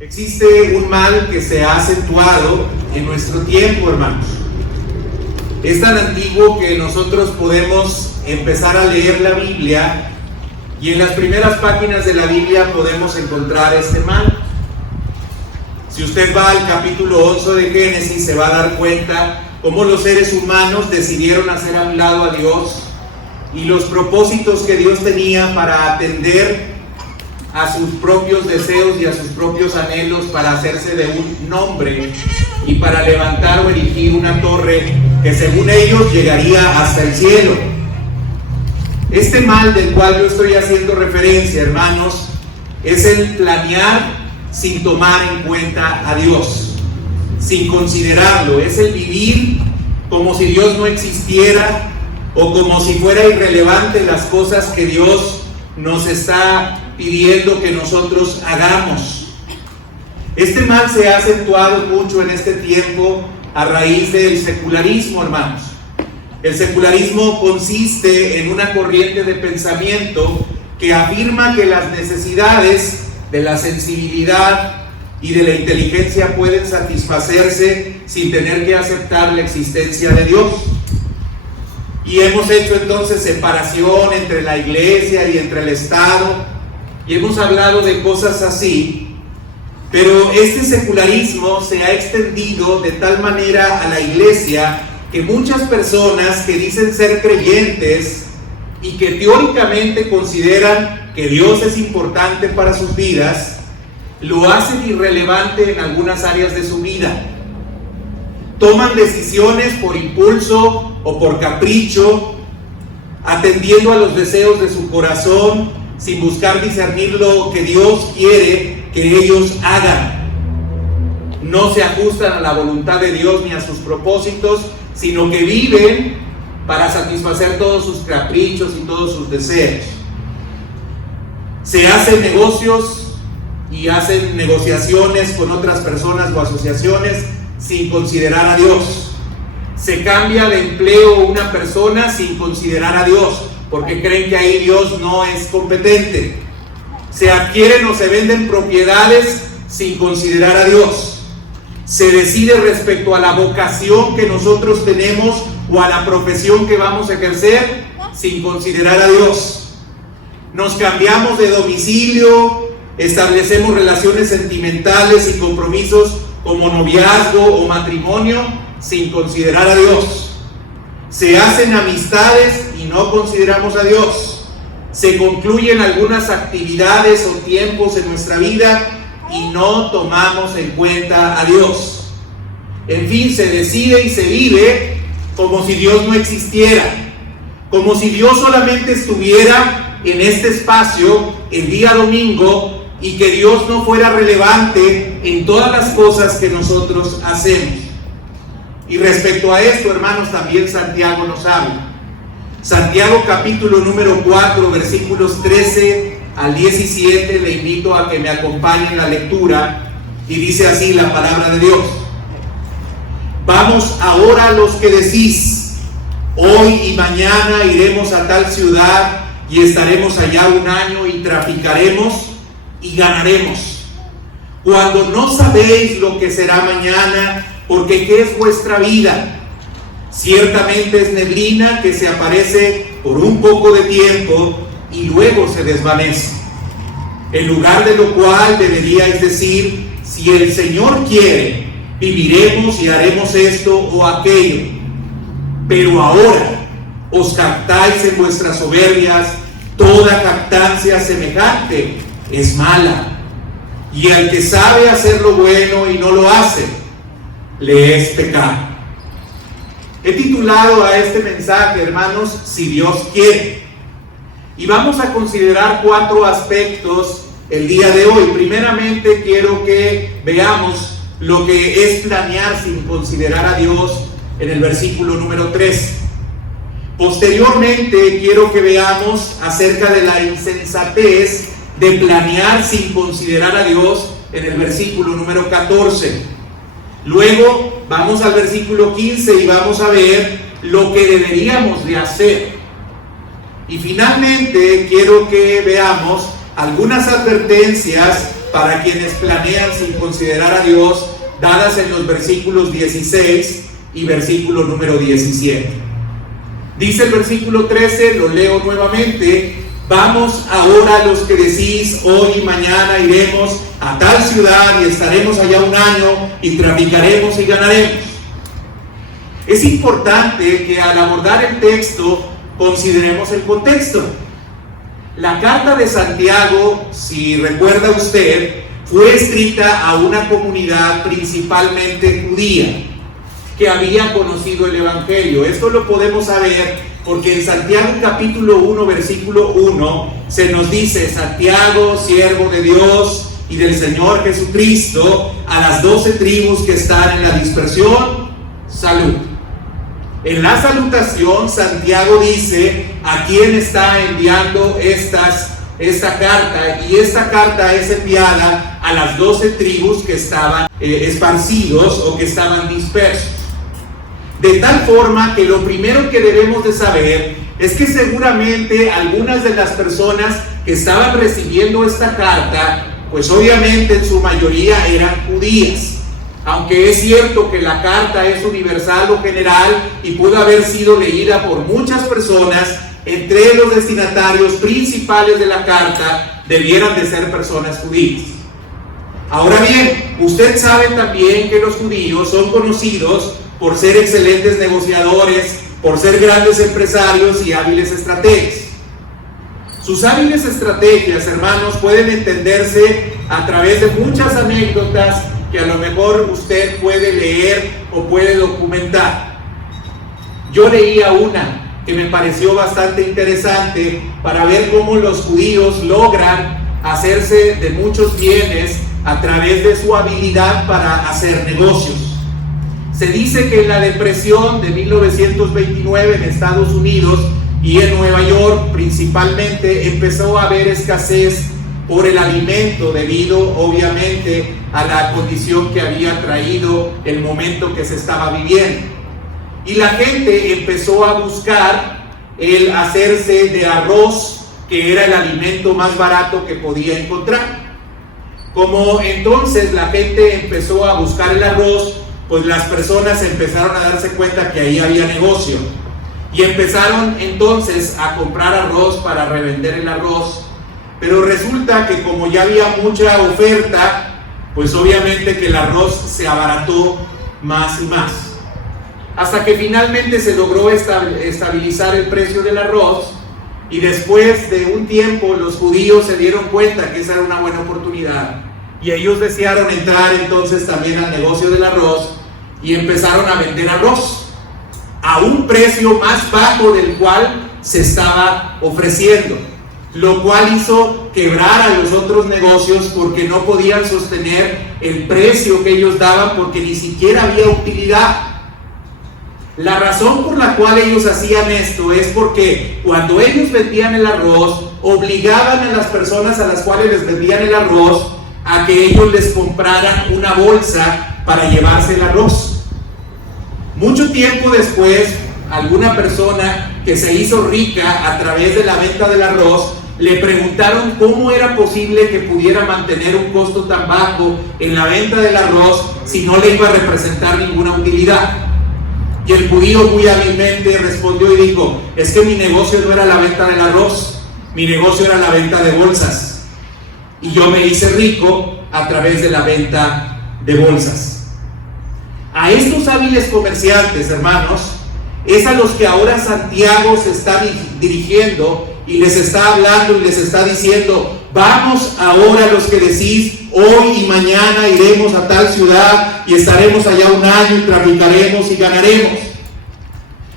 Existe un mal que se ha acentuado en nuestro tiempo, hermanos. Es tan antiguo que nosotros podemos empezar a leer la Biblia y en las primeras páginas de la Biblia podemos encontrar este mal. Si usted va al capítulo 11 de Génesis, se va a dar cuenta cómo los seres humanos decidieron hacer a un lado a Dios y los propósitos que Dios tenía para atender a sus propios deseos y a sus propios anhelos, para hacerse de un nombre y para levantar o erigir una torre que según ellos llegaría hasta el cielo. Este mal del cual yo estoy haciendo referencia, hermanos, es el planear sin tomar en cuenta a Dios, sin considerarlo. Es el vivir como si Dios no existiera o como si fuera irrelevante las cosas que Dios nos está pidiendo que nosotros hagamos. Este mal se ha acentuado mucho en este tiempo a raíz del secularismo, hermanos. El secularismo consiste en una corriente de pensamiento que afirma que las necesidades de la sensibilidad y de la inteligencia pueden satisfacerse sin tener que aceptar la existencia de Dios. Y hemos hecho entonces separación entre la iglesia y entre el Estado, y hemos hablado de cosas así, pero este secularismo se ha extendido de tal manera a la iglesia que muchas personas que dicen ser creyentes y que teóricamente consideran que Dios es importante para sus vidas, lo hacen irrelevante en algunas áreas de su vida. Toman decisiones por impulso o por capricho, atendiendo a los deseos de su corazón, sin buscar discernir lo que Dios quiere que ellos hagan. No se ajustan a la voluntad de Dios ni a sus propósitos, sino que viven para satisfacer todos sus caprichos y todos sus deseos. Se hacen negocios y hacen negociaciones con otras personas o asociaciones sin considerar a Dios. Se cambia de empleo una persona sin considerar a Dios, porque creen que ahí Dios no es competente. Se adquieren o se venden propiedades sin considerar a Dios. Se decide respecto a la vocación que nosotros tenemos o a la profesión que vamos a ejercer sin considerar a Dios. Nos cambiamos de domicilio, establecemos relaciones sentimentales y compromisos como noviazgo o matrimonio sin considerar a Dios. Se hacen amistades y no consideramos a Dios. Se concluyen algunas actividades o tiempos en nuestra vida y no tomamos en cuenta a Dios. En fin, se decide y se vive como si Dios no existiera, como si Dios solamente estuviera en este espacio el día domingo y que Dios no fuera relevante en todas las cosas que nosotros hacemos. Y respecto a esto, hermanos, también Santiago nos habla. Santiago capítulo número 4, versículos 13 al 17, le invito a que me acompañen en la lectura, y dice así la palabra de Dios. Vamos ahora los que decís, hoy y mañana iremos a tal ciudad y estaremos allá un año y traficaremos y ganaremos, cuando no sabéis lo que será mañana, porque ¿qué es vuestra vida? Ciertamente es neblina que se aparece por un poco de tiempo y luego se desvanece. En lugar de lo cual deberíais decir, si el Señor quiere, viviremos y haremos esto o aquello. Pero ahora os jactáis en vuestras soberbias, toda jactancia semejante es mala. Y al que sabe hacer lo bueno y no lo hace, le es pecado. He titulado a este mensaje, hermanos, si Dios quiere. Y vamos a considerar 4 aspectos el día de hoy. Primeramente, quiero que veamos lo que es planear sin considerar a Dios en el versículo número 3. Posteriormente, quiero que veamos acerca de la insensatez de planear sin considerar a Dios en el versículo número 14. Luego vamos al versículo 15 y vamos a ver lo que deberíamos de hacer. Y finalmente quiero que veamos algunas advertencias para quienes planean sin considerar a Dios, dadas en los versículos 16 y versículo número 17. Dice el versículo 13, lo leo nuevamente: vamos ahora los que decís, hoy y mañana iremos a tal ciudad y estaremos allá un año y traficaremos y ganaremos. Es importante que al abordar el texto consideremos el contexto. La carta de Santiago, si recuerda usted, fue escrita a una comunidad principalmente judía que había conocido el Evangelio. Esto lo podemos saber porque en Santiago capítulo 1, versículo 1, se nos dice: Santiago, siervo de Dios y del Señor Jesucristo, a las 12 tribus que están en la dispersión, salud. En la salutación, Santiago dice a quién está enviando esta carta, y esta carta es enviada a las 12 tribus que estaban esparcidos o que estaban dispersos. De tal forma que lo primero que debemos de saber es que seguramente algunas de las personas que estaban recibiendo esta carta, pues obviamente en su mayoría eran judías. Aunque es cierto que la carta es universal o general y pudo haber sido leída por muchas personas, entre los destinatarios principales de la carta debieran de ser personas judías. Ahora bien, usted sabe también que los judíos son conocidos por ser excelentes negociadores, por ser grandes empresarios y hábiles estrategas. Sus hábiles estrategias, hermanos, pueden entenderse a través de muchas anécdotas que a lo mejor usted puede leer o puede documentar. Yo leía una que me pareció bastante interesante para ver cómo los judíos logran hacerse de muchos bienes a través de su habilidad para hacer negocios. Se dice que en la depresión de 1929 en Estados Unidos y en Nueva York principalmente empezó a haber escasez por el alimento debido obviamente a la condición que había traído el momento que se estaba viviendo. Y la gente empezó a buscar el hacerse de arroz, que era el alimento más barato que podía encontrar. Como entonces la gente empezó a buscar el arroz, pues las personas empezaron a darse cuenta que ahí había negocio. Y empezaron entonces a comprar arroz para revender el arroz. Pero resulta que como ya había mucha oferta, pues obviamente que el arroz se abarató más y más. Hasta que finalmente se logró estabilizar el precio del arroz, y después de un tiempo los judíos se dieron cuenta que esa era una buena oportunidad. Y ellos desearon entrar entonces también al negocio del arroz y empezaron a vender arroz a un precio más bajo del cual se estaba ofreciendo, lo cual hizo quebrar a los otros negocios porque no podían sostener el precio que ellos daban porque ni siquiera había utilidad. La razón por la cual ellos hacían esto es porque cuando ellos vendían el arroz, obligaban a las personas a las cuales les vendían el arroz a que ellos les compraran una bolsa para llevarse el arroz. Mucho tiempo después, alguna persona que se hizo rica a través de la venta del arroz, le preguntaron cómo era posible que pudiera mantener un costo tan bajo en la venta del arroz si no le iba a representar ninguna utilidad. Y el judío muy hábilmente respondió y dijo: es que mi negocio no era la venta del arroz, mi negocio era la venta de bolsas. Y yo me hice rico a través de la venta de bolsas. A estos hábiles comerciantes, hermanos, es a los que ahora Santiago se está dirigiendo y les está hablando y les está diciendo: vamos ahora los que decís, hoy y mañana iremos a tal ciudad y estaremos allá un año y traficaremos y ganaremos.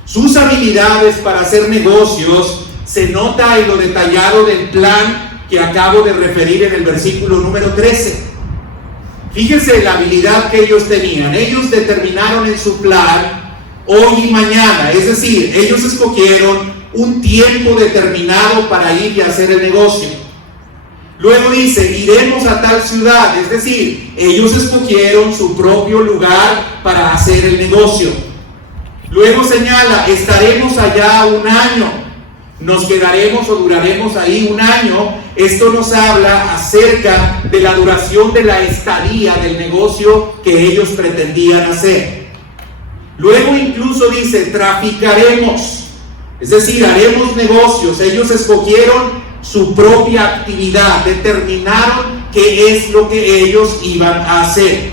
Sus habilidades para hacer negocios se nota en lo detallado del plan que acabo de referir en el versículo número 13. Fíjense la habilidad que ellos tenían. Ellos determinaron en su plan hoy y mañana, es decir, ellos escogieron un tiempo determinado para ir y hacer el negocio. Luego dice: iremos a tal ciudad, es decir, ellos escogieron su propio lugar para hacer el negocio. Luego señala: estaremos allá un año. nos quedaremos o duraremos ahí un año. Esto nos habla acerca de la duración de la estadía del negocio que ellos pretendían hacer. Luego incluso dice, traficaremos, es decir, haremos negocios. Ellos escogieron su propia actividad, determinaron qué es lo que ellos iban a hacer.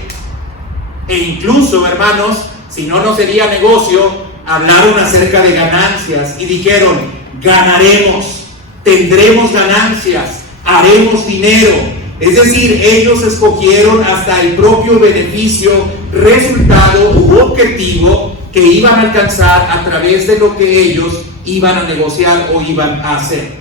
E incluso, hermanos, si no, no sería negocio, hablaron acerca de ganancias y dijeron, ganaremos, tendremos ganancias, haremos dinero. Es decir, ellos escogieron hasta el propio beneficio, resultado u objetivo que iban a alcanzar a través de lo que ellos iban a negociar o iban a hacer.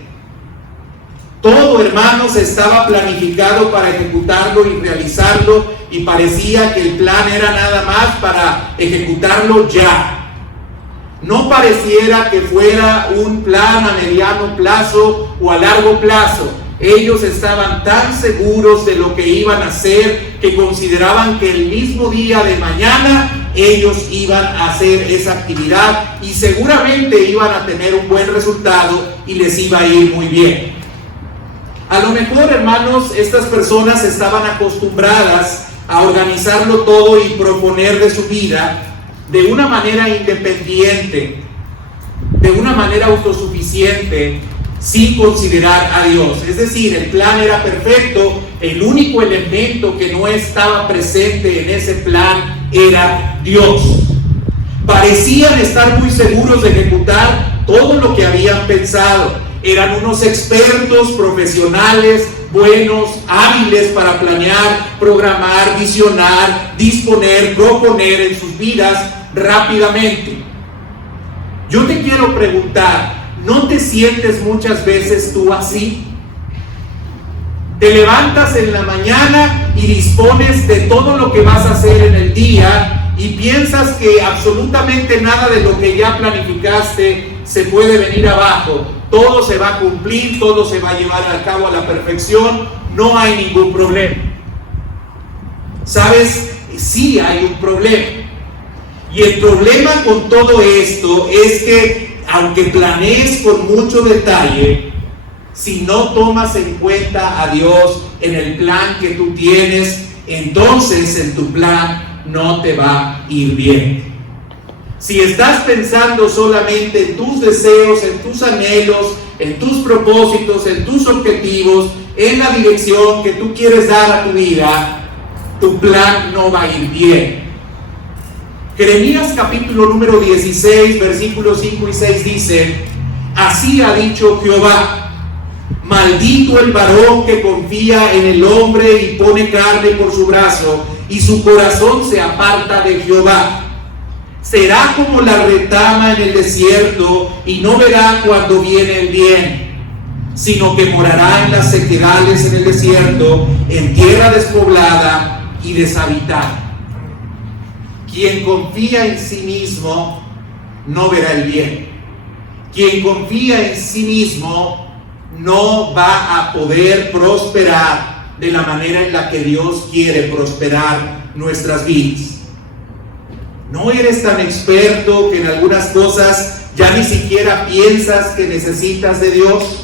Todo, hermanos, estaba planificado para ejecutarlo y realizarlo, y parecía que el plan era nada más para ejecutarlo ya. No pareciera que fuera un plan a mediano plazo o a largo plazo. Ellos estaban tan seguros de lo que iban a hacer que consideraban que el mismo día de mañana ellos iban a hacer esa actividad y seguramente iban a tener un buen resultado y les iba a ir muy bien. A lo mejor, hermanos, estas personas estaban acostumbradas a organizarlo todo y proponer de su vida de una manera independiente, de una manera autosuficiente, sin considerar a Dios. Es decir, el plan era perfecto, el único elemento que no estaba presente en ese plan era Dios. Parecían estar muy seguros de ejecutar todo lo que habían pensado. Eran unos expertos, profesionales, buenos, hábiles para planear, programar, visionar, disponer, proponer en sus vidas rápidamente. Yo te quiero preguntar, ¿no te sientes muchas veces tú así? Te levantas en la mañana y dispones de todo lo que vas a hacer en el día y piensas que absolutamente nada de lo que ya planificaste se puede venir abajo. Todo se va a cumplir, todo se va a llevar a cabo a la perfección, no hay ningún problema. ¿Sabes? Sí hay un problema. Y el problema con todo esto es que, aunque planees con mucho detalle, si no tomas en cuenta a Dios en el plan que tú tienes, entonces en tu plan no te va a ir bien. Si estás pensando solamente en tus deseos, en tus anhelos, en tus propósitos, en tus objetivos, en la dirección que tú quieres dar a tu vida, tu plan no va a ir bien. Jeremías capítulo número 16, versículos 5 y 6 dice: así ha dicho Jehová, maldito el varón que confía en el hombre y pone carne por su brazo, y su corazón se aparta de Jehová. Será como la retama en el desierto, y no verá cuando viene el bien, sino que morará en las sequedales en el desierto, en tierra despoblada y deshabitada. Quien confía en sí mismo no verá el bien. Quien confía en sí mismo no va a poder prosperar de la manera en la que Dios quiere prosperar nuestras vidas. ¿No eres tan experto que en algunas cosas ya ni siquiera piensas que necesitas de Dios?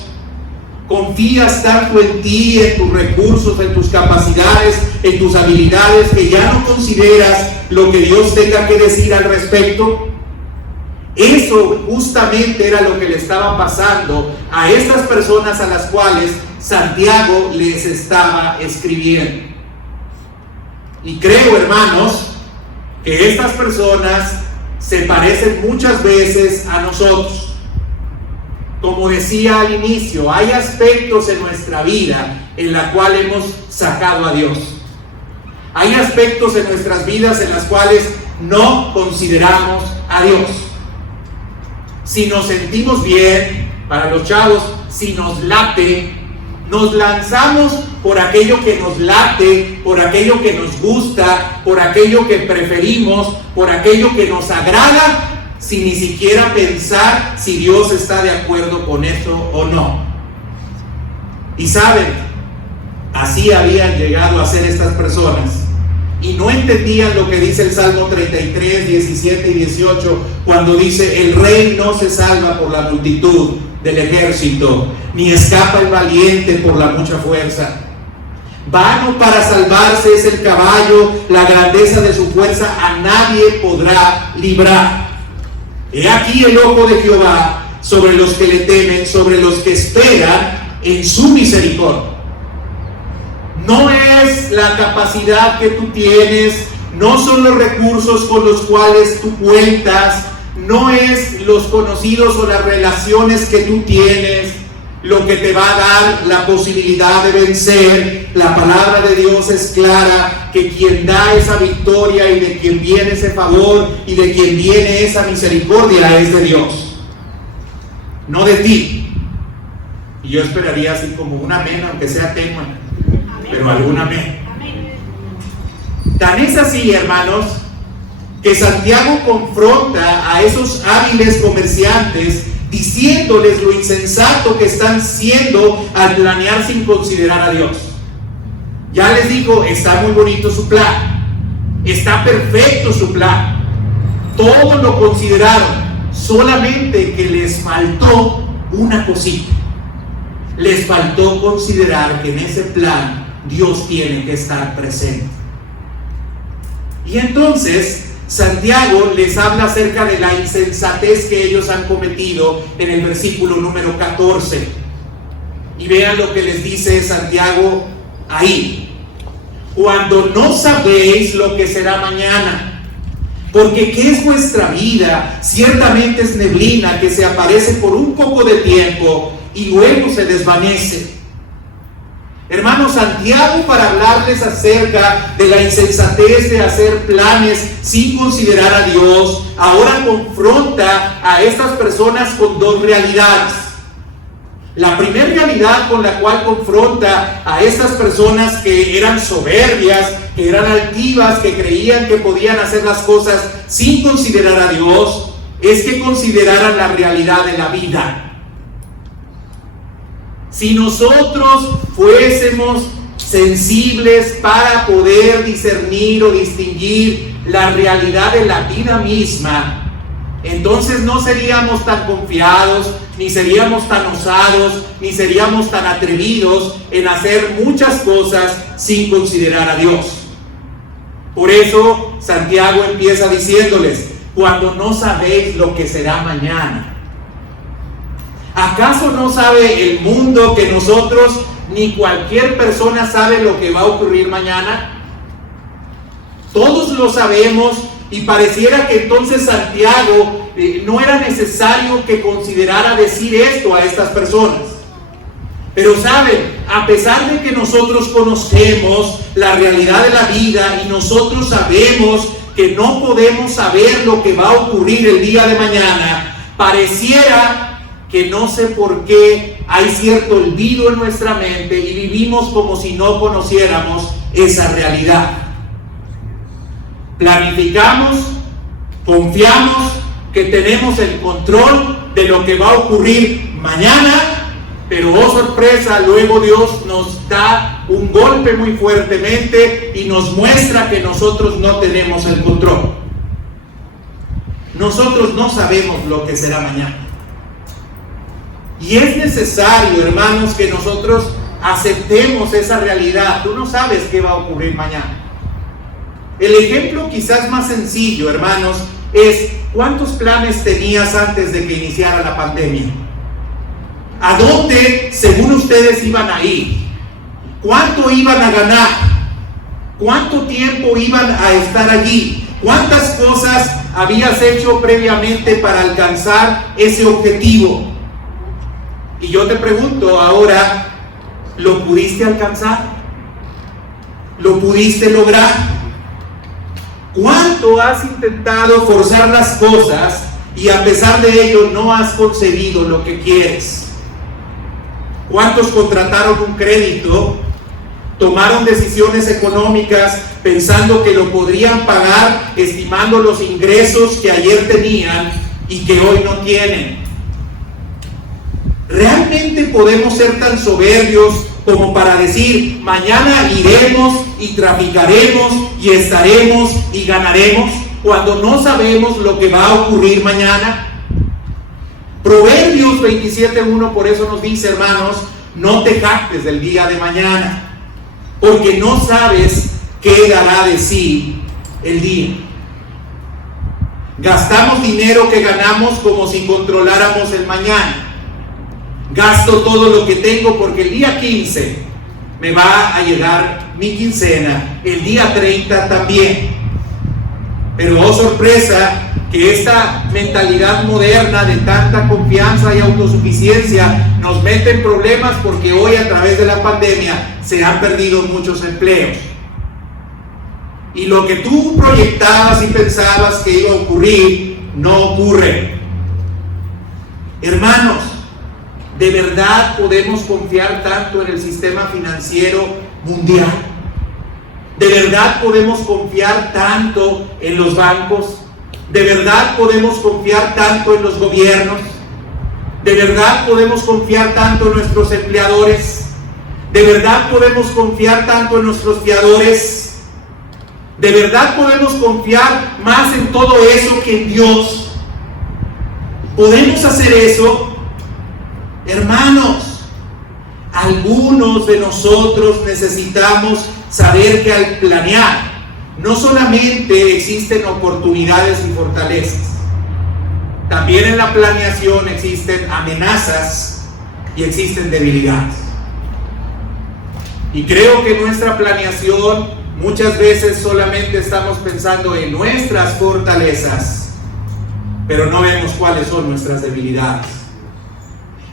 ¿Confías tanto en ti, en tus recursos, en tus capacidades, en tus habilidades, que ya no consideras lo que Dios tenga que decir al respecto? Eso justamente era lo que le estaba pasando a estas personas a las cuales Santiago les estaba escribiendo. Y creo, hermanos, que estas personas se parecen muchas veces a nosotros. Como decía al inicio, hay aspectos en nuestra vida en la cual hemos sacado a Dios. Hay aspectos en nuestras vidas en las cuales no consideramos a Dios. Si nos sentimos bien, para los chavos, si nos late, nos lanzamos por aquello que nos late, por aquello que nos gusta, por aquello que preferimos, por aquello que nos agrada, sin ni siquiera pensar si Dios está de acuerdo con eso o no. Y saben, así habían llegado a ser estas personas. Y no entendían lo que dice el Salmo 33, 17 y 18, cuando dice: el rey no se salva por la multitud, del ejército, ni escapa el valiente por la mucha fuerza. Vano para salvarse es el caballo, la grandeza de su fuerza a nadie podrá librar. He aquí el ojo de Jehová sobre los que le temen, sobre los que esperan en su misericordia. No es la capacidad que tú tienes, no son los recursos con los cuales tú cuentas, no es los conocidos o las relaciones que tú tienes lo que te va a dar la posibilidad de vencer. La palabra de Dios es clara, que quien da esa victoria y de quien viene ese favor y de quien viene esa misericordia es de Dios, no de ti. Y yo esperaría así como un amén, aunque sea tenue, pero algún amén. Tan es así, hermanos, que Santiago confronta a esos hábiles comerciantes diciéndoles lo insensato que están siendo al planear sin considerar a Dios. Ya les digo, está muy bonito su plan, está perfecto su plan, todo lo consideraron, solamente que les faltó una cosita. Les faltó considerar que en ese plan Dios tiene que estar presente. Y entonces Santiago les habla acerca de la insensatez que ellos han cometido en el versículo número 14. Y vean lo que les dice Santiago ahí. Cuando no sabéis lo que será mañana, porque ¿qué es vuestra vida? Ciertamente es neblina que se aparece por un poco de tiempo y luego se desvanece. Hermano, Santiago, para hablarles acerca de la insensatez de hacer planes sin considerar a Dios, ahora confronta a estas personas con dos realidades. La primera realidad con la cual confronta a estas personas que eran soberbias, que eran altivas, que creían que podían hacer las cosas sin considerar a Dios, es que consideraran la realidad de la vida. Si nosotros fuésemos sensibles para poder discernir o distinguir la realidad de la vida misma, entonces no seríamos tan confiados, ni seríamos tan osados, ni seríamos tan atrevidos en hacer muchas cosas sin considerar a Dios. Por eso Santiago empieza diciéndoles, cuando no sabéis lo que será mañana. ¿Acaso no sabe el mundo que nosotros ni cualquier persona sabe lo que va a ocurrir mañana? Todos lo sabemos y pareciera que entonces Santiago no era necesario que considerara decir esto a estas personas. Pero saben, a pesar de que nosotros conocemos la realidad de la vida y nosotros sabemos que no podemos saber lo que va a ocurrir el día de mañana, pareciera que no sé por qué hay cierto olvido en nuestra mente y vivimos como si no conociéramos esa realidad. Planificamos, confiamos que tenemos el control de lo que va a ocurrir mañana, pero oh sorpresa, luego Dios nos da un golpe muy fuertemente y nos muestra que nosotros no tenemos el control. Nosotros no sabemos lo que será mañana. Y es necesario, hermanos, que nosotros aceptemos esa realidad. Tú no sabes qué va a ocurrir mañana. El ejemplo quizás más sencillo, hermanos, es ¿cuántos planes tenías antes de que iniciara la pandemia? ¿A dónde, según ustedes, iban a ir? ¿Cuánto iban a ganar? ¿Cuánto tiempo iban a estar allí? ¿Cuántas cosas habías hecho previamente para alcanzar ese objetivo? Y yo te pregunto ahora, ¿lo pudiste alcanzar? ¿Lo pudiste lograr? ¿Cuánto has intentado forzar las cosas y a pesar de ello no has conseguido lo que quieres? ¿Cuántos contrataron un crédito, tomaron decisiones económicas pensando que lo podrían pagar, estimando los ingresos que ayer tenían y que hoy no tienen? ¿Realmente podemos ser tan soberbios como para decir, mañana iremos y traficaremos y estaremos y ganaremos, cuando no sabemos lo que va a ocurrir mañana? Proverbios 27:1 por eso nos dice, hermanos, no te jactes del día de mañana, porque no sabes qué dará de sí el día. Gastamos dinero que ganamos como si controláramos el mañana. Gasto todo lo que tengo porque el día 15 me va a llegar mi quincena, el día 30 también. Pero oh sorpresa, que esta mentalidad moderna de tanta confianza y autosuficiencia nos mete en problemas, porque hoy a través de la pandemia se han perdido muchos empleos. Y lo que tú proyectabas y pensabas que iba a ocurrir, no ocurre. Hermanos, ¿de verdad podemos confiar tanto en el sistema financiero mundial? ¿De verdad podemos confiar tanto en los bancos? ¿De verdad podemos confiar tanto en los gobiernos? ¿De verdad podemos confiar tanto en nuestros empleadores? ¿De verdad podemos confiar tanto en nuestros fiadores? ¿De verdad podemos confiar más en todo eso que en Dios? ¿Podemos hacer eso? Hermanos, algunos de nosotros necesitamos saber que al planear no solamente existen oportunidades y fortalezas, también en la planeación existen amenazas y existen debilidades. Y creo que en nuestra planeación muchas veces solamente estamos pensando en nuestras fortalezas, pero no vemos cuáles son nuestras debilidades.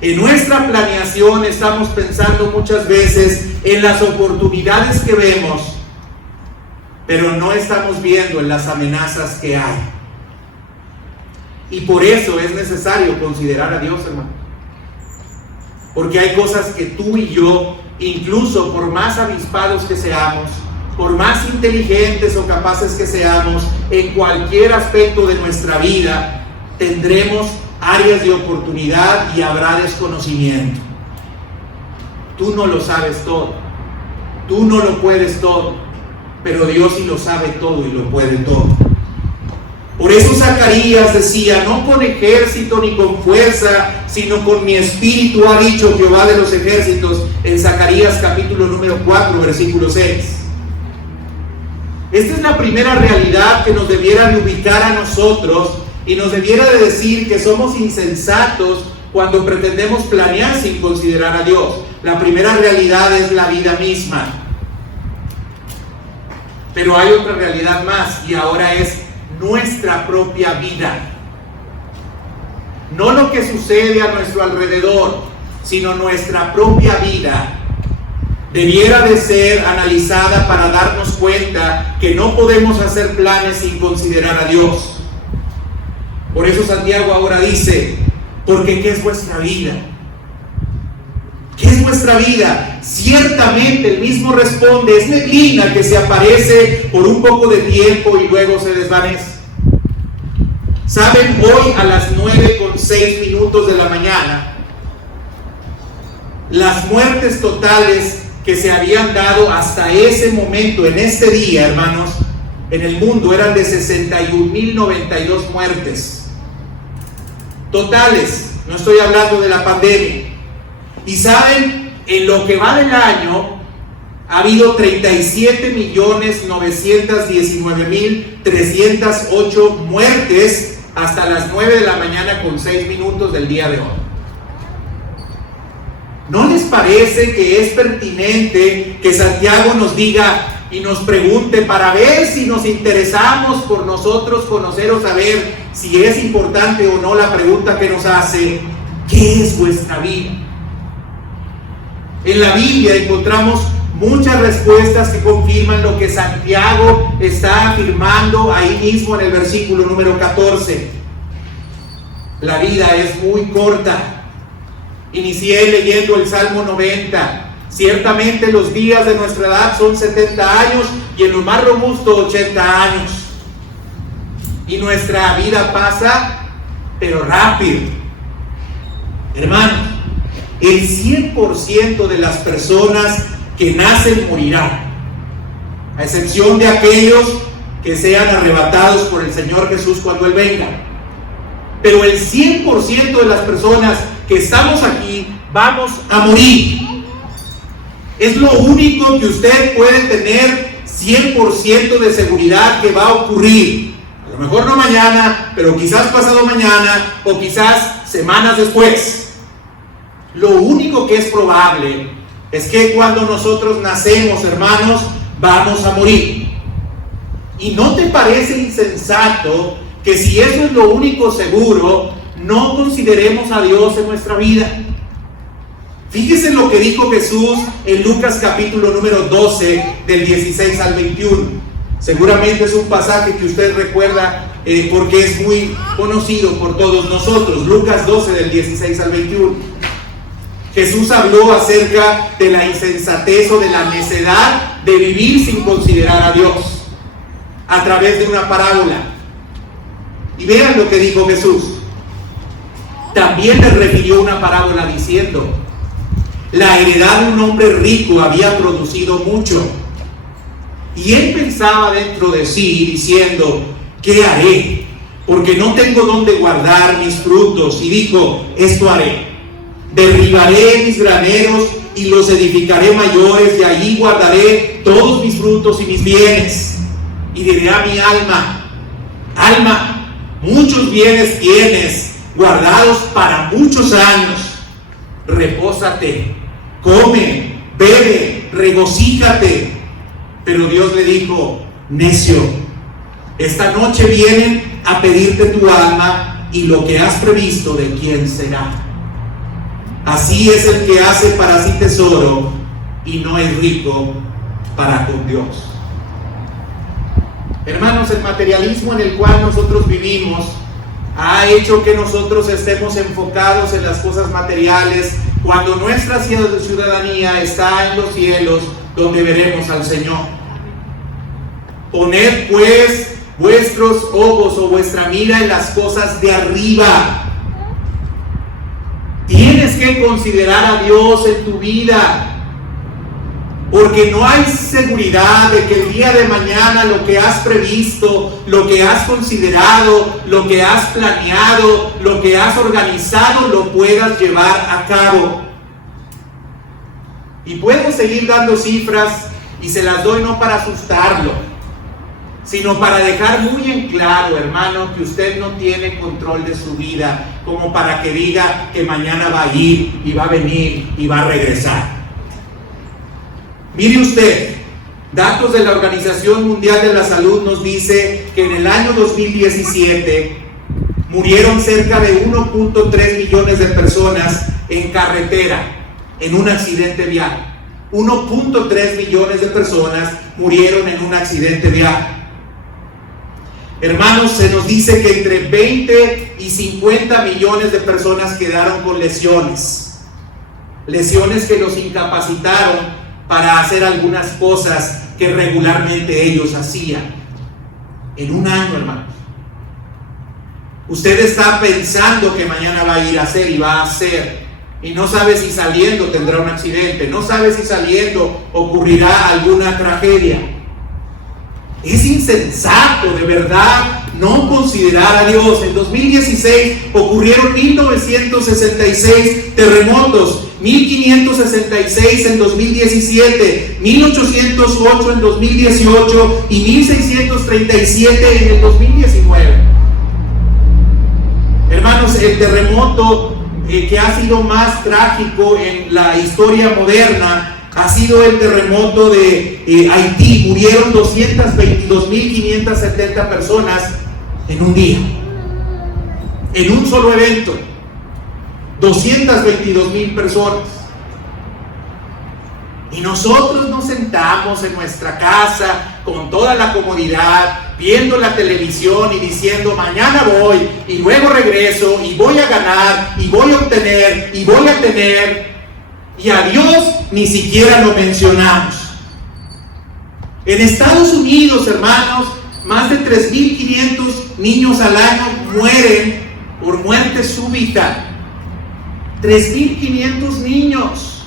En nuestra planeación estamos pensando muchas veces en las oportunidades que vemos, pero no estamos viendo en las amenazas que hay. Y por eso es necesario considerar a Dios, hermano. Porque hay cosas que tú y yo, incluso por más avispados que seamos, por más inteligentes o capaces que seamos, en cualquier aspecto de nuestra vida, tendremos áreas de oportunidad y habrá desconocimiento. Tú no lo sabes todo, tú no lo puedes todo, pero Dios sí lo sabe todo y lo puede todo. Por eso Zacarías decía, no con ejército ni con fuerza, sino con mi espíritu, ha dicho Jehová de los ejércitos, en Zacarías capítulo número 4, versículo 6. Esta es la primera realidad que nos debiera de ubicar a nosotros y nos debiera de decir que somos insensatos cuando pretendemos planear sin considerar a Dios. La primera realidad es la vida misma. Pero hay otra realidad más, y ahora es nuestra propia vida. No lo que sucede a nuestro alrededor, sino nuestra propia vida debiera de ser analizada para darnos cuenta que no podemos hacer planes sin considerar a Dios. Por eso Santiago ahora dice, porque ¿qué es vuestra vida? ¿Qué es vuestra vida? Ciertamente el mismo responde, es neblina que se aparece por un poco de tiempo y luego se desvanece. ¿Saben? Hoy a las 9:06 de la mañana, las muertes totales que se habían dado hasta ese momento, en este día, hermanos, en el mundo eran de 61.092 muertes totales. No estoy hablando de la pandemia. Y saben, en lo que va del año ha habido 37.919.308 muertes hasta las 9:06 del día de hoy. ¿No les parece que es pertinente que Santiago nos diga y nos pregunte para ver si nos interesamos por nosotros conocer o saber si es importante o no la pregunta que nos hace? ¿Qué es vuestra vida? En la Biblia encontramos muchas respuestas que confirman lo que Santiago está afirmando ahí mismo en el versículo número 14. La vida es muy corta. Inicié leyendo el Salmo 90. Ciertamente los días de nuestra edad son 70 años y en lo más robusto 80 años. Y nuestra vida pasa, pero rápido. Hermanos, el 100% de las personas que nacen morirán, a excepción de aquellos que sean arrebatados por el Señor Jesús cuando Él venga. pero el 100% de las personas que estamos aquí vamos a morir. Es lo único que usted puede tener 100% de seguridad que va a ocurrir. A lo mejor no mañana, pero quizás pasado mañana o quizás semanas después. Lo único que es probable es que cuando nosotros nacemos, hermanos, vamos a morir. ¿Y no te parece insensato que si eso es lo único seguro, no consideremos a Dios en nuestra vida? Fíjese lo que dijo Jesús en Lucas capítulo número 12, del 16 al 21. Seguramente es un pasaje que usted recuerda porque es muy conocido por todos nosotros. Lucas 12, del 16 al 21. Jesús habló acerca de la insensatez o de la necedad de vivir sin considerar a Dios a través de una parábola. Y vean lo que dijo Jesús. También le refirió una parábola diciendo: la heredad de un hombre rico había producido mucho. Y él pensaba dentro de sí, diciendo: ¿qué haré? Porque no tengo dónde guardar mis frutos. Y dijo: esto haré. Derribaré mis graneros y los edificaré mayores, y allí guardaré todos mis frutos y mis bienes. Y diré a mi alma: alma, muchos bienes tienes guardados para muchos años. Repósate, come, bebe, regocíjate. Pero Dios le dijo: necio, esta noche vienen a pedirte tu alma, y lo que has previsto, ¿de quién será? Así es el que hace para sí tesoro y no es rico para con Dios. Hermanos, el materialismo en el cual nosotros vivimos ha hecho que nosotros estemos enfocados en las cosas materiales, cuando nuestra ciudadanía está en los cielos, donde veremos al Señor. Poned pues vuestros ojos o vuestra mira en las cosas de arriba. Tienes que considerar a Dios en tu vida, porque no hay seguridad de que el día de mañana lo que has previsto, lo que has considerado, lo que has planeado, lo que has organizado, lo puedas llevar a cabo. Y puedo seguir dando cifras, y se las doy no para asustarlo, sino para dejar muy en claro, hermano, que usted no tiene control de su vida, como para que diga que mañana va a ir y va a venir y va a regresar. Mire usted, datos de la Organización Mundial de la Salud nos dice que en el año 2017 murieron cerca de 1.3 millones de personas en carretera, en un accidente vial. 1.3 millones de personas murieron en un accidente vial. Hermanos, se nos dice que entre 20 y 50 millones de personas quedaron con lesiones. Lesiones que los incapacitaron para hacer algunas cosas que regularmente ellos hacían. En un año, hermanos. Usted está pensando que mañana va a ir a hacer y va a hacer, y no sabe si saliendo tendrá un accidente, no sabe si saliendo ocurrirá alguna tragedia. Es insensato, de verdad, no considerar a Dios. En 2016 ocurrieron 1966 terremotos, 1566 en 2017, 1808 en 2018 y 1637 en el 2019. Hermanos, el terremoto que ha sido más trágico en la historia moderna ha sido el terremoto de Haití. Murieron 222.570 personas en un día, en un solo evento. 222,000 personas. Y nosotros nos sentamos en nuestra casa con toda la comodidad, viendo la televisión y diciendo: mañana voy y luego regreso y voy a ganar y voy a obtener y voy a tener. Y a Dios ni siquiera lo mencionamos. En Estados Unidos, hermanos, más de 3.500 niños al año mueren por muerte súbita. 3.500 niños.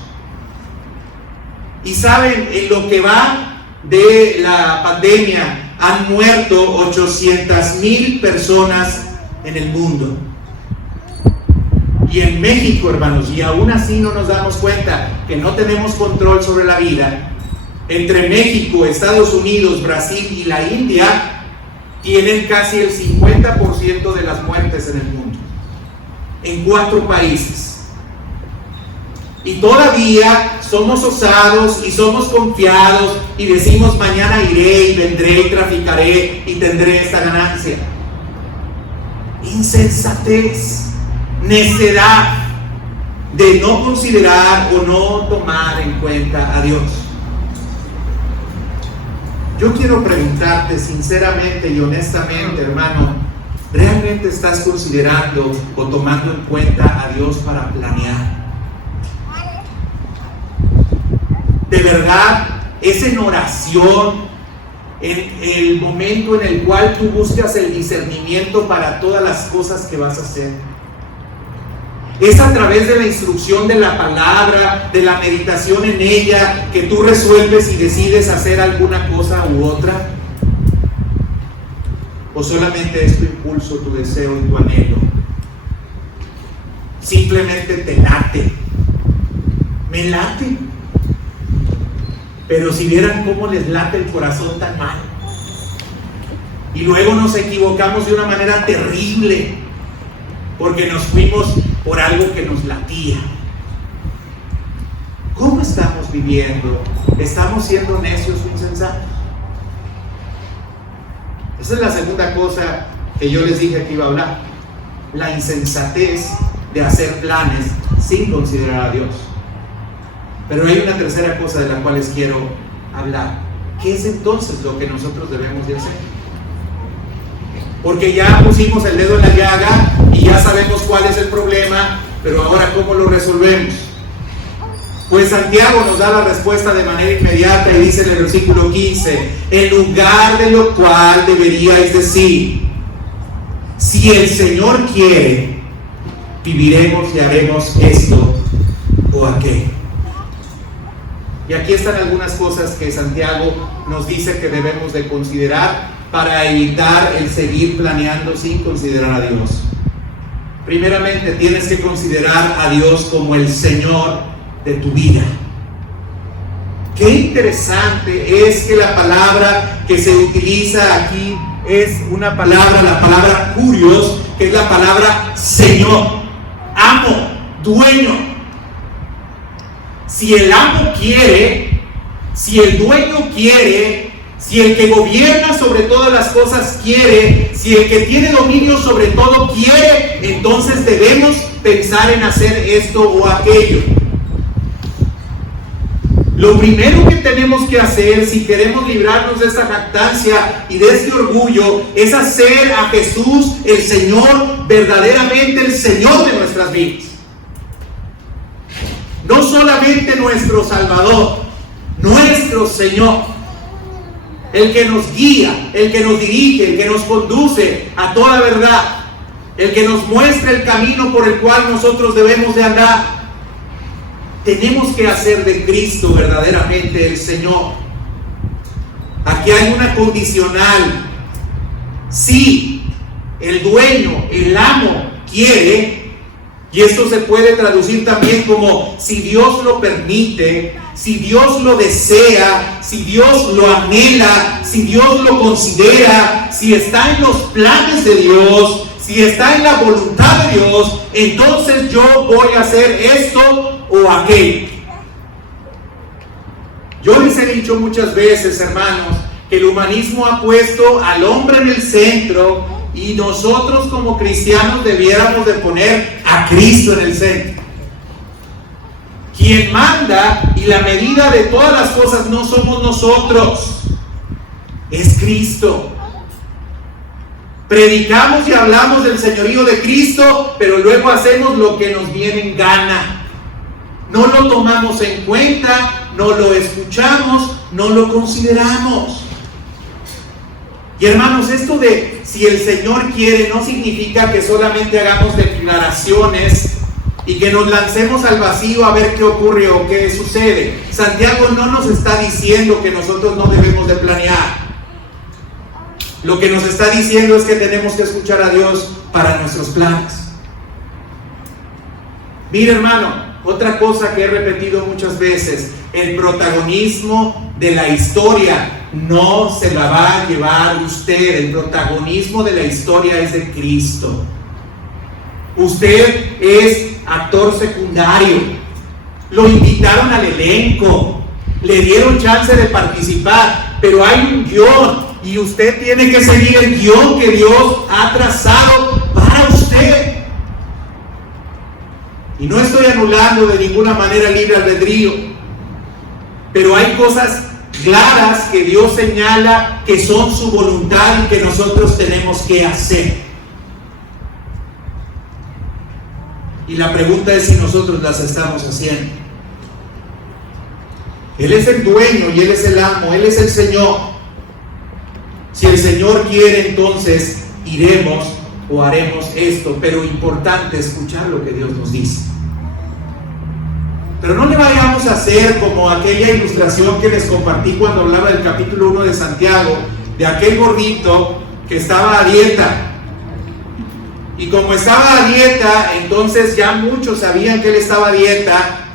Y saben, en lo que va de la pandemia han muerto 800,000 personas en el mundo. Y en México, hermanos, y aún así no nos damos cuenta que no tenemos control sobre la vida. Entre México, Estados Unidos, Brasil y la India tienen casi el 50% de las muertes en el mundo, en 4 países. Y todavía somos osados y somos confiados y decimos: mañana iré y vendré y traficaré y tendré esta ganancia. Insensatez, necedad de no considerar o no tomar en cuenta a Dios. Yo quiero preguntarte sinceramente y honestamente, hermano, ¿realmente estás considerando o tomando en cuenta a Dios para planear? De verdad, es en oración, en el momento en el cual tú buscas el discernimiento para todas las cosas que vas a hacer. Es a través de la instrucción de la palabra, de la meditación en ella, que tú resuelves y decides hacer alguna cosa u otra. ¿O solamente es tu impulso, tu deseo y tu anhelo? Simplemente te late. Me late. Pero si vieran cómo les late el corazón tan mal. Y luego nos equivocamos de una manera terrible, porque nos fuimos por algo que nos latía. ¿Cómo estamos viviendo? ¿Estamos siendo necios o insensatos? Esa es la segunda cosa que yo les dije que iba a hablar. La insensatez de hacer planes sin considerar a Dios. Pero hay una tercera cosa de la cual les quiero hablar. ¿Qué es entonces lo que nosotros debemos de hacer? Porque ya pusimos el dedo en la llaga y ya sabemos cuál es el problema, pero ahora ¿cómo lo resolvemos? Pues Santiago nos da la respuesta de manera inmediata y dice en el versículo 15: en lugar de lo cual deberíais decir: si el Señor quiere, viviremos y haremos esto o aquello. Y aquí están algunas cosas que Santiago nos dice que debemos de considerar para evitar el seguir planeando sin considerar a Dios. Primeramente, tienes que considerar a Dios como el Señor de tu vida. Qué interesante es que la palabra que se utiliza aquí es una palabra, la palabra kurios, que es la palabra Señor, amo, dueño. Si el amo quiere, si el dueño quiere, si el que gobierna sobre todas las cosas quiere, si el que tiene dominio sobre todo quiere, entonces debemos pensar en hacer esto o aquello. Lo primero que tenemos que hacer si queremos librarnos de esta jactancia y de este orgullo es hacer a Jesús el Señor, verdaderamente el Señor de nuestras vidas. No solamente nuestro Salvador, nuestro Señor, el que nos guía, el que nos dirige, el que nos conduce a toda verdad, el que nos muestra el camino por el cual nosotros debemos de andar. Tenemos que hacer de Cristo verdaderamente el Señor. Aquí hay una condicional. Si el dueño, el amo quiere, y esto se puede traducir también como si Dios lo permite, si Dios lo desea, si Dios lo anhela, si Dios lo considera, si está en los planes de Dios, si está en la voluntad de Dios, entonces yo voy a hacer esto o aquello. Yo les he dicho muchas veces, hermanos, que el humanismo ha puesto al hombre en el centro y nosotros como cristianos debiéramos de poner a Cristo en el centro. Quien manda y la medida de todas las cosas no somos nosotros, es Cristo. Predicamos y hablamos del señorío de Cristo, pero luego hacemos lo que nos viene en gana. No lo tomamos en cuenta, no lo escuchamos, no lo consideramos. Y hermanos, esto de si el Señor quiere no significa que solamente hagamos declaraciones y que nos lancemos al vacío a ver qué ocurre o qué sucede. Santiago no nos está diciendo que nosotros no debemos de planear. Lo que nos está diciendo es que tenemos que escuchar a Dios para nuestros planes. Mire, hermano, otra cosa que he repetido muchas veces: el protagonismo de la historia no se la va a llevar usted. El protagonismo de la historia es de Cristo. Usted es actor secundario. Lo invitaron al elenco, le dieron chance de participar, pero hay un guión y usted tiene que seguir el guión que Dios ha trazado para usted. Y no estoy anulando de ninguna manera el libre albedrío, pero hay cosas claras que Dios señala que son su voluntad y que nosotros tenemos que hacer. Y la pregunta es si nosotros las estamos haciendo. Él es el dueño y Él es el amo, Él es el Señor. Si el Señor quiere, entonces iremos o haremos esto, pero importante escuchar lo que Dios nos dice. Pero no le vayamos a hacer como aquella ilustración que les compartí cuando hablaba del capítulo 1 de Santiago, de aquel gordito que estaba a dieta. Y como estaba a dieta, entonces ya muchos sabían que él estaba a dieta.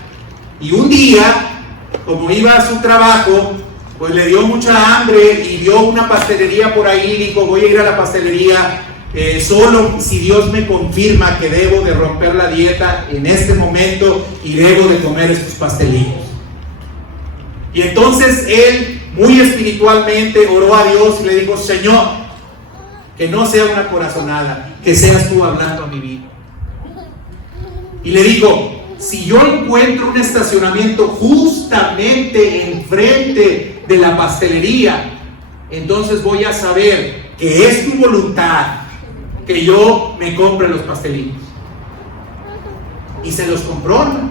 Y un día, como iba a su trabajo, pues le dio mucha hambre y vio una pastelería por ahí y dijo: voy a ir a la pastelería solo si Dios me confirma que debo de romper la dieta en este momento y debo de comer estos pastelillos. Y entonces él, muy espiritualmente, oró a Dios y le dijo: Señor, que no sea una corazonada, que seas tú hablando a mi vida. Y le digo: si yo encuentro un estacionamiento justamente enfrente de la pastelería, entonces voy a saber que es tu voluntad que yo me compre los pastelillos. Y se los compró, ¿no?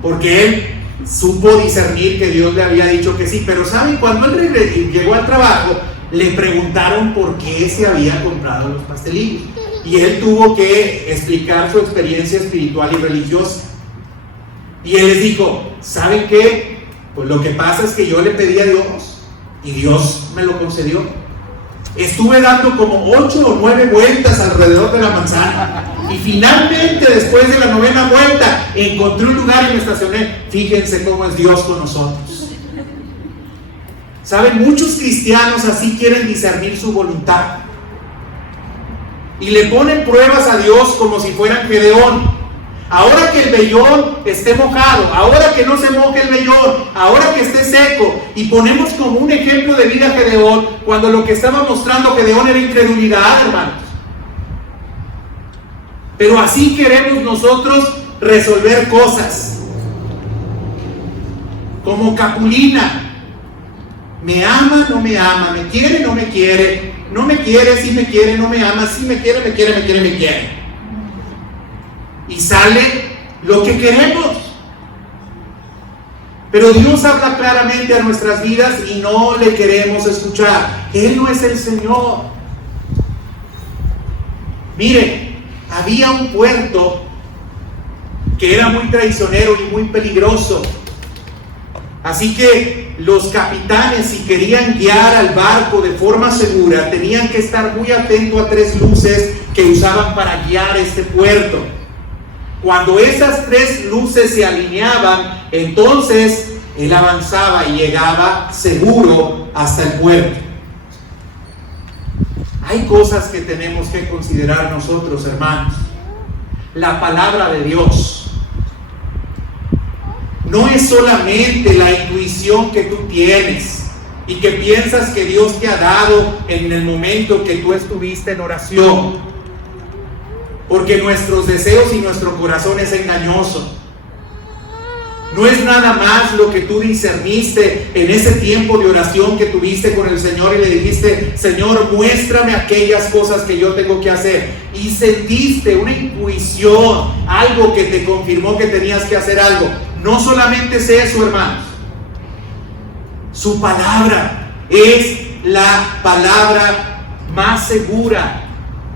Porque él supo discernir que Dios le había dicho que sí. Pero ¿saben? Cuando él llegó al trabajo, le preguntaron por qué se había comprado los pastelillos. Y él tuvo que explicar su experiencia espiritual y religiosa. Y él les dijo: ¿saben qué? Pues lo que pasa es que yo le pedí a Dios y Dios me lo concedió. Estuve dando como 8 o 9 vueltas alrededor de la manzana y finalmente, después de la 9ª vuelta, encontré un lugar y me estacioné. Fíjense cómo es Dios con nosotros. ¿Saben? Muchos cristianos así quieren discernir su voluntad y le ponen pruebas a Dios como si fueran Gedeón. Ahora que el vellón esté mojado, ahora que no se moje el vellón, ahora que esté seco, y ponemos como un ejemplo de vida a Gedeón, cuando lo que estaba mostrando Gedeón era incredulidad, hermanos. Pero así queremos nosotros resolver cosas. Como Capulina: ¿me ama, no me ama? ¿Me quiere, no me quiere? No me quiere, sí me quiere, no me ama, sí me quiere, me quiere, me quiere, me quiere. Y sale lo que queremos. Pero Dios habla claramente a nuestras vidas y no le queremos escuchar. Él no es el Señor. Mire, había un puerto que era muy traicionero y muy peligroso. Así que los capitanes, si querían guiar al barco de forma segura, tenían que estar muy atentos a 3 luces que usaban para guiar este puerto. Cuando esas 3 luces se alineaban, entonces él avanzaba y llegaba seguro hasta el puerto. Hay cosas que tenemos que considerar nosotros, hermanos. La palabra de Dios no es solamente la intuición que tú tienes y que piensas que Dios te ha dado en el momento que tú estuviste en oración. Porque nuestros deseos y nuestro corazón es engañoso. No es nada más lo que tú discerniste en ese tiempo de oración que tuviste con el Señor y le dijiste: Señor, muéstrame aquellas cosas que yo tengo que hacer. Y sentiste una intuición, algo que te confirmó que tenías que hacer algo. No solamente es eso, hermanos. Su palabra es la palabra más segura,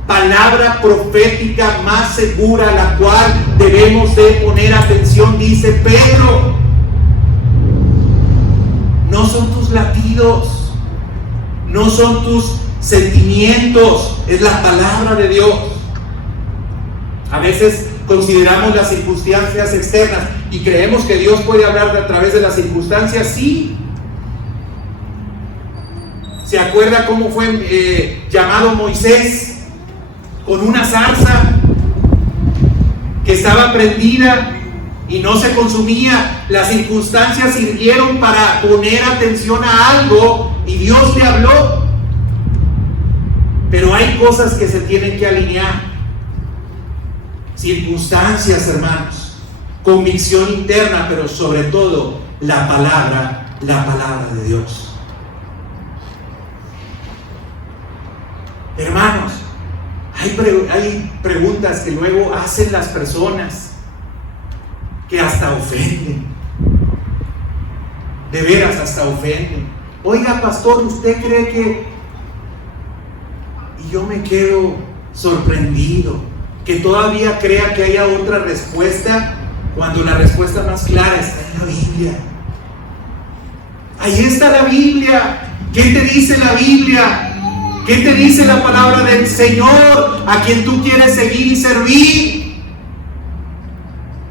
palabra profética más segura, a la cual debemos de poner atención. Dice Pedro: no son tus latidos, no son tus sentimientos, es la palabra de Dios. A veces consideramos las circunstancias externas y creemos que Dios puede hablar a través de las circunstancias, sí. ¿Se acuerda cómo fue llamado Moisés? Con una zarza que estaba prendida y no se consumía. Las circunstancias sirvieron para poner atención a algo y Dios le habló. Pero hay cosas que se tienen que alinear. Circunstancias, hermanos, convicción interna, pero sobre todo la palabra de Dios. Hermanos, hay preguntas que luego hacen las personas que hasta ofenden. De veras, hasta ofenden. Oiga, pastor, ¿usted cree que...? Y yo me quedo sorprendido que todavía crea que haya otra respuesta cuando la respuesta más clara está en la Biblia. Ahí está la Biblia. ¿Qué te dice la Biblia? ¿Qué te dice la palabra del Señor a quien tú quieres seguir y servir?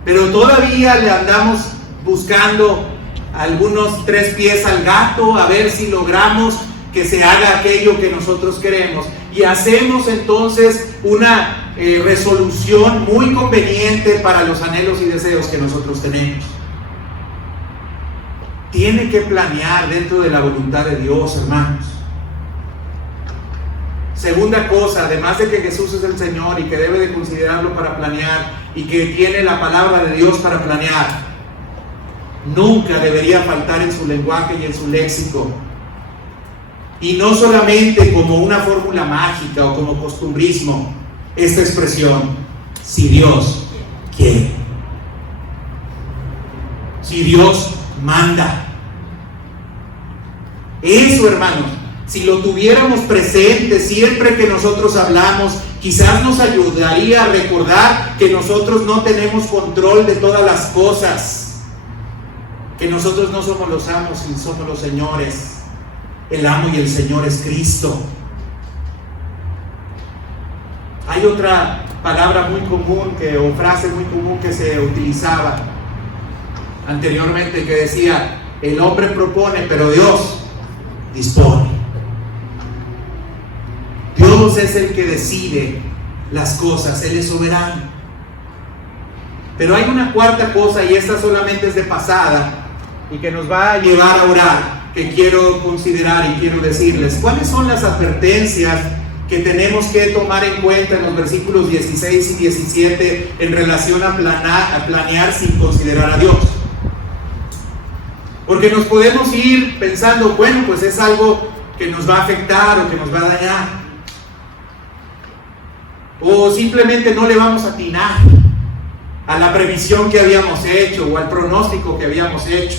Pero todavía le andamos buscando algunos 3 pies al gato a ver si logramos que se haga aquello que nosotros queremos. Y hacemos entonces una resolución muy conveniente para los anhelos y deseos que nosotros tenemos. Tiene que planear dentro de la voluntad de Dios, hermanos. Segunda cosa, además de que Jesús es el Señor y que debe de considerarlo para planear y que tiene la palabra de Dios para planear, nunca debería faltar en su lenguaje y en su léxico. Y no solamente como una fórmula mágica o como costumbrismo, esta expresión: si Dios quiere, si Dios manda. Eso, hermanos, si lo tuviéramos presente siempre que nosotros hablamos, quizás nos ayudaría a recordar que nosotros no tenemos control de todas las cosas, que nosotros no somos los amos y somos los señores. El amo y el Señor es Cristo. Hay otra palabra muy común o frase muy común que se utilizaba anteriormente que decía: el hombre propone, pero Dios dispone. Dios es el que decide las cosas, Él es soberano. Pero hay una cuarta cosa, y esta solamente es de pasada y que nos va a llevar a orar, que quiero considerar y quiero decirles. ¿Cuáles son las advertencias que tenemos que tomar en cuenta en los versículos 16 y 17 en relación a planear sin considerar a Dios? Porque nos podemos ir pensando, bueno, pues es algo que nos va a afectar o que nos va a dañar, o simplemente no le vamos a atinar a la previsión que habíamos hecho o al pronóstico que habíamos hecho.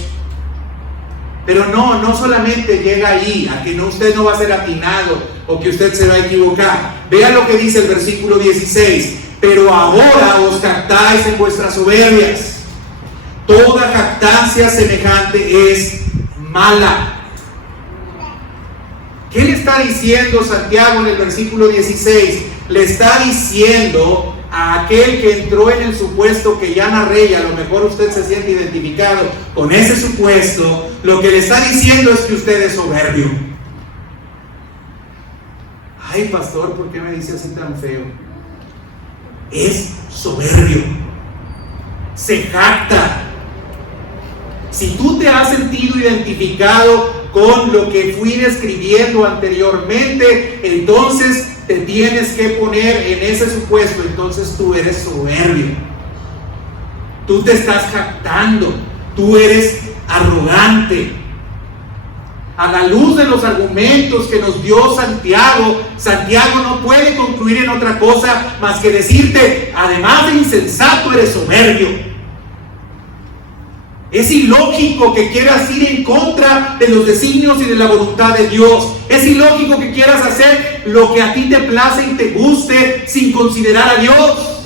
Pero no solamente llega ahí, a que usted no va a ser atinado o que usted se va a equivocar. Vea lo que dice el versículo 16: pero ahora os jactáis en vuestras soberbias. Toda jactancia semejante es mala. ¿Qué le está diciendo Santiago en el versículo 16? Le está diciendo a aquel que entró en el supuesto que ya narré, y a lo mejor usted se siente identificado con ese supuesto, lo que le está diciendo es que usted es soberbio. Ay, pastor, ¿por qué me dice así tan feo? Es soberbio, se jacta. Si tú te has sentido identificado con lo que fui describiendo anteriormente, entonces te tienes que poner en ese supuesto. Entonces tú eres soberbio, tú te estás jactando, tú eres arrogante. A la luz de los argumentos que nos dio Santiago no puede concluir en otra cosa más que decirte: además de insensato, eres soberbio. Es ilógico que quieras ir en contra de los designios y de la voluntad de Dios. Es ilógico que quieras hacer lo que a ti te place y te guste sin considerar a Dios.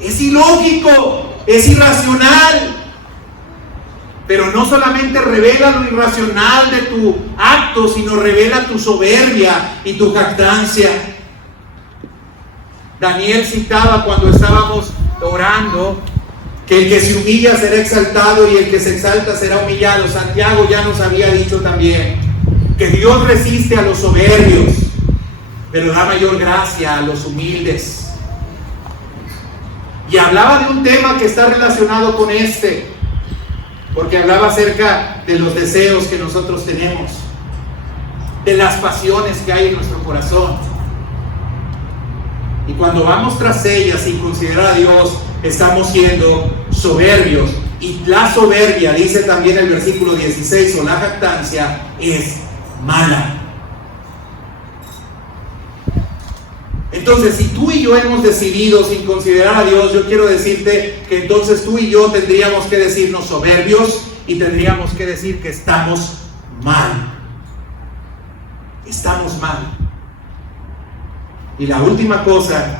Es ilógico, es irracional. Pero no solamente revela lo irracional de tu acto, sino revela tu soberbia y tu jactancia. Daniel citaba cuando estábamos orando, que el que se humilla será exaltado y el que se exalta será humillado. Santiago ya nos había dicho también que Dios resiste a los soberbios, pero da mayor gracia a los humildes. Y hablaba de un tema que está relacionado con este, porque hablaba acerca de los deseos que nosotros tenemos, de las pasiones que hay en nuestro corazón. Y cuando vamos tras ellas sin considerar a Dios, estamos siendo soberbios. Y la soberbia, dice también el versículo 16, o la jactancia, es mala. Entonces, si tú y yo hemos decidido sin considerar a Dios, yo quiero decirte que entonces tú y yo tendríamos que decirnos soberbios y tendríamos que decir que estamos mal. Estamos mal. Y la última cosa,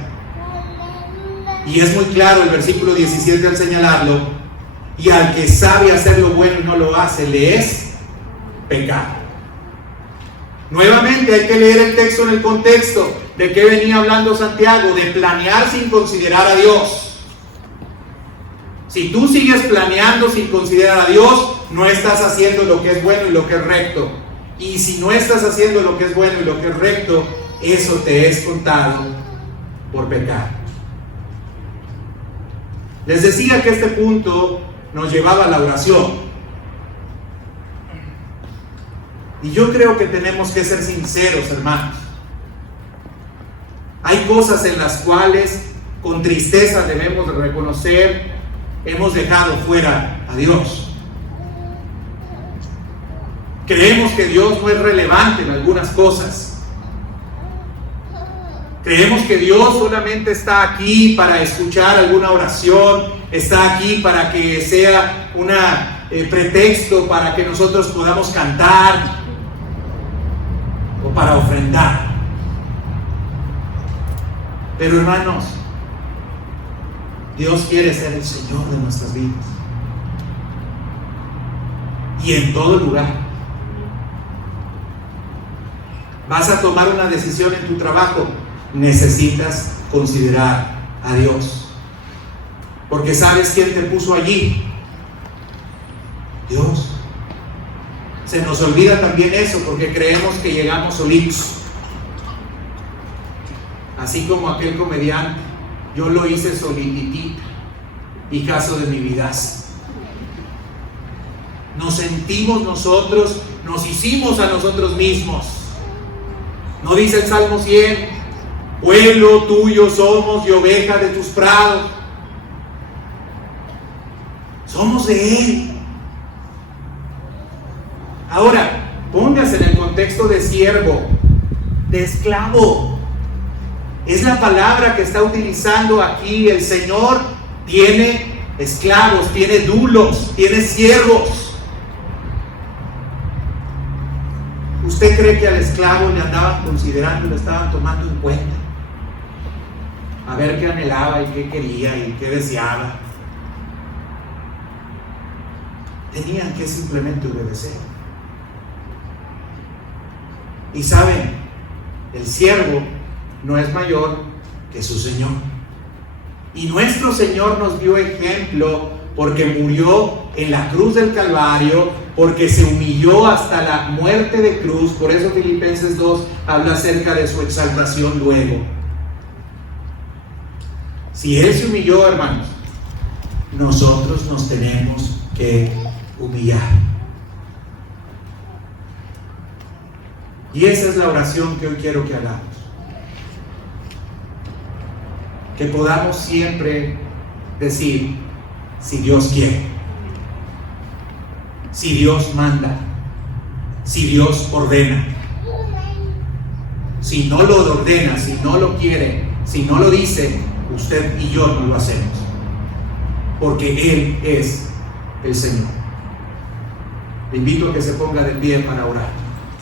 y es muy claro el versículo 17 al señalarlo, y al que sabe hacer lo bueno y no lo hace, le es pecado. Nuevamente hay que leer el texto en el contexto. ¿De qué venía hablando Santiago? De planear sin considerar a Dios. Si tú sigues planeando sin considerar a Dios, no estás haciendo lo que es bueno y lo que es recto. Y si no estás haciendo lo que es bueno y lo que es recto, eso te es contado por pecado. Les decía que este punto nos llevaba a la oración. Y yo creo que tenemos que ser sinceros, hermanos. Hay cosas en las cuales con tristeza debemos de reconocer hemos dejado fuera a Dios. Creemos que Dios no es relevante en algunas cosas. Creemos que Dios solamente está aquí para escuchar alguna oración, está aquí para que sea un pretexto para que nosotros podamos cantar o para ofrendar. Pero hermanos, Dios quiere ser el Señor de nuestras vidas. Y en todo lugar. Vas a tomar una decisión en tu trabajo, necesitas considerar a Dios. Porque ¿sabes quién te puso allí? Dios. Se nos olvida también eso porque creemos que llegamos solitos. Así como aquel comediante, yo lo hice solititita y caso de mi vida. Nos sentimos nosotros, nos hicimos a nosotros mismos. ¿No dice el Salmo 100? Pueblo tuyo somos y oveja de tus prados. Somos de Él. Ahora, póngase en el contexto de siervo, de esclavo. Es la palabra que está utilizando aquí. El Señor tiene esclavos, tiene dulos, tiene siervos. ¿Usted cree que al esclavo le andaban considerando, le estaban tomando en cuenta? A ver qué anhelaba y qué quería y qué deseaba. Tenían que simplemente obedecer. Y saben, el siervo no es mayor que su Señor. Y nuestro Señor nos dio ejemplo porque murió en la cruz del Calvario, porque se humilló hasta la muerte de cruz. Por eso Filipenses 2 habla acerca de su exaltación luego. Si Él se humilló, hermanos, nosotros nos tenemos que humillar. Y esa es la oración que hoy quiero que hagamos. Que podamos siempre decir, si Dios quiere, si Dios manda, si Dios ordena. Si no lo ordena, si no lo quiere, si no lo dice, usted y yo no lo hacemos. Porque Él es el Señor. Le invito a que se ponga de pie para orar.